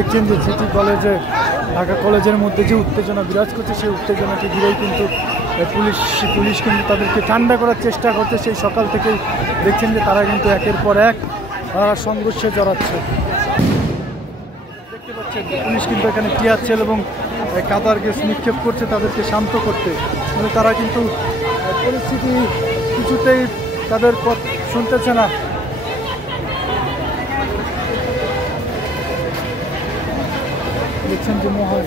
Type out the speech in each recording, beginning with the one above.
দেখছেন যে সিটি কলেজে ঢাকা কলেজের মধ্যে যে উত্তেজনা বিরাজ করছে, সেই উত্তেজনাকে ঘিরেই কিন্তু পুলিশ কিন্তু তাদেরকে ঠান্ডা করার চেষ্টা করছে। সেই সকাল থেকেই দেখছেন যে তারা কিন্তু একের পর এক সংঘর্ষে জড়াচ্ছে। দেখতে পাচ্ছেন পুলিশ কিন্তু এখানে টিয়ার সেল এবং কাদার গ্যাস নিক্ষেপ করছে তাদেরকে শান্ত করতে। মানে তারা কিন্তু পরিস্থিতি কিছুতেই তাদের কথা শুনতেছে না। দেখছেন যে মহল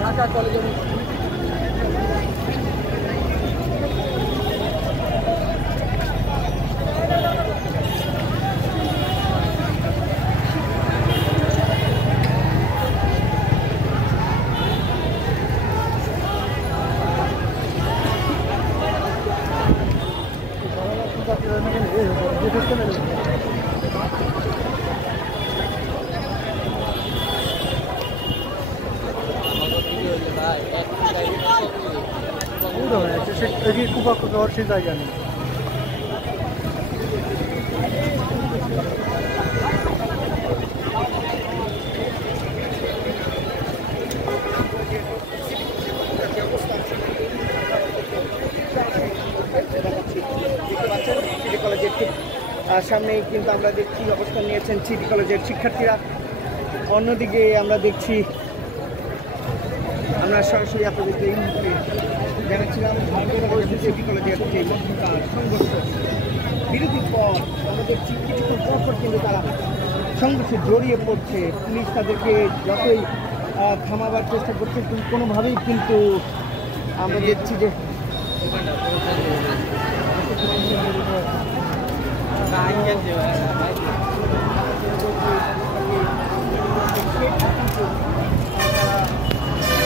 ঢাকা কলেজের সেই জায়গা নেই। সিটি কলেজের ঠিক সামনেই কিন্তু আমরা দেখছি অবস্থান নিয়েছেন সিটি কলেজের শিক্ষার্থীরা। অন্যদিকে আমরা দেখছি, আমরা সরাসরি আপনাদেরকে এই মুহূর্তে জানাচ্ছিলাম সিটি কলেজের যে মধ্যকার সংঘর্ষ বিরতির পর আমরা দেখছি কিছুক্ষণ পর কিন্তু তারা সংঘর্ষে জড়িয়ে পড়ছে। পুলিশ তাদেরকে যতই থামাবার চেষ্টা করছে কিন্তু কোনোভাবেই কিন্তু আমরা দেখছি যে